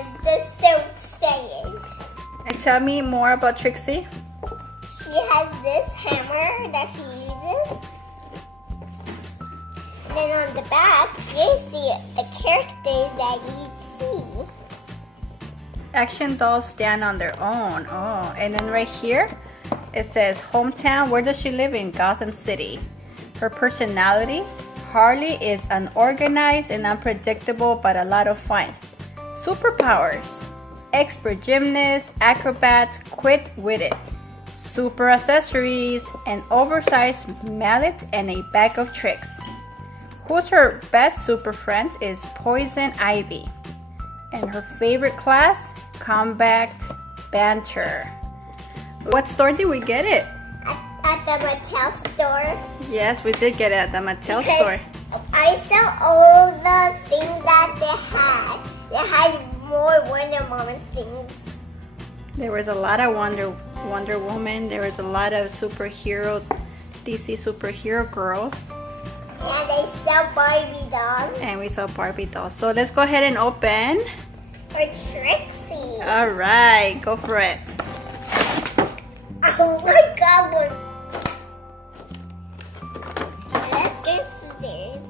I'm just so excited. And tell me more about Trixie. She has this hammer that she uses. And then on the back, you see the characters that you see. Action dolls stand on their own. Oh, and then right here, it says hometown. Where does she live in? Gotham City. Her personality? Harley is unorganized and unpredictable, but a lot of fun. Superpowers: expert gymnast, acrobat, quick-witted. Super accessories: an oversized mallet and a bag of tricks. Who's her best super friend is Poison Ivy. And her favorite class? Combat banter. What store did we get it? At the Mattel store. Yes, we did get it at the Mattel store. I saw all the things that they had. They had more Wonder Woman things. There was a lot of Wonder Woman. There was a lot of superhero, DC superhero girls. And they sell Barbie dolls. And we saw Barbie dolls. So let's go ahead and open. For Trixie. All right, go for it. Oh my God! Let's get scissors.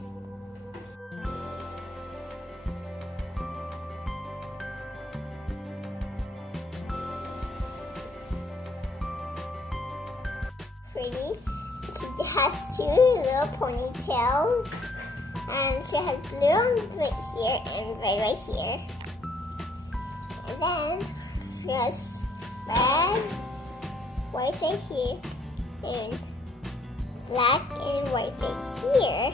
Pretty. She has two little ponytails, and she has blue on right here and right here. And then she has red, white right here, and black and white right here.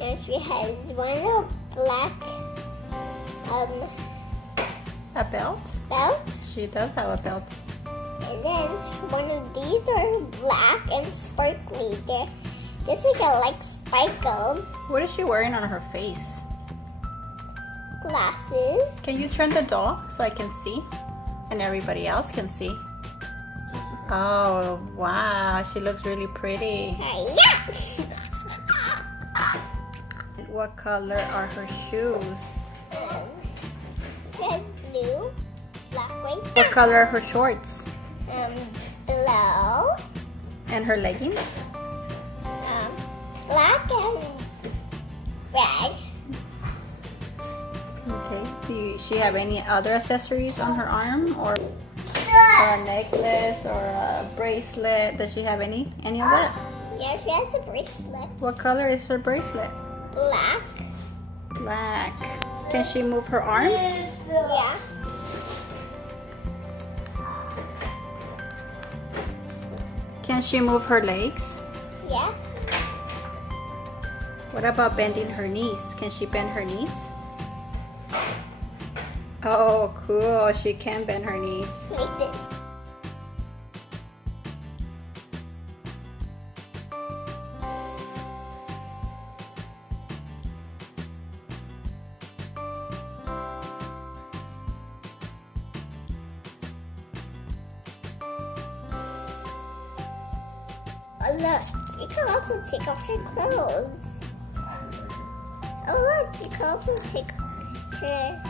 And she has one little black A belt? belt. She does have a belt. And then one of these are black and sparkly. They're just like sparkle What is she wearing on her face? glasses. Can you turn the doll so I can see? And everybody else can see. Oh, wow. She looks really pretty. Yeah. What color are her shoes? Red, blue, black, white. What color are her shorts? Blue, And her leggings? black and red. Okay. Does she have any other accessories on her arm? Or a necklace or a bracelet? Does she have any of that? Yeah, she has a bracelet. What color is her bracelet? Black. Black. Can she move her arms? Yeah. Can she move her legs? Yeah. What about bending her knees? Can she bend her knees? Oh, cool. She can bend her knees. Like this. Oh look, you can also take off her clothes. Oh look, you can also take her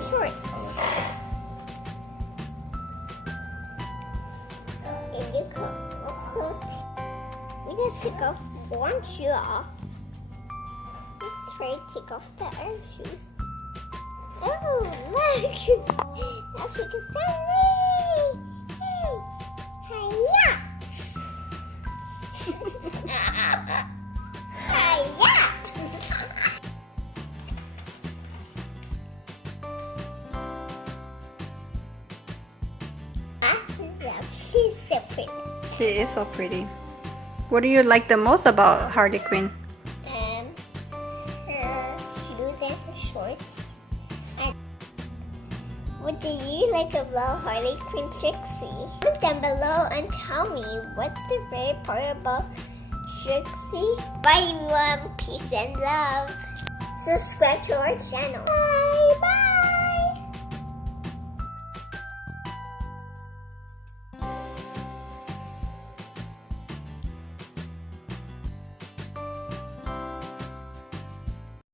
shorts. And you can also we just took off one shoe off. Let's try to take off the other shoes. Oh look! Now she can stand me! Hiya! Hiya! She's so pretty. She is so pretty. What do you like the most about Harley Quinn? Her shoes and her shorts. And what do you like about Harley Quinn Trixie? Comment down below and tell me what's the favorite part about Trixie. Bye everyone, peace and love. Subscribe to our channel. Bye bye.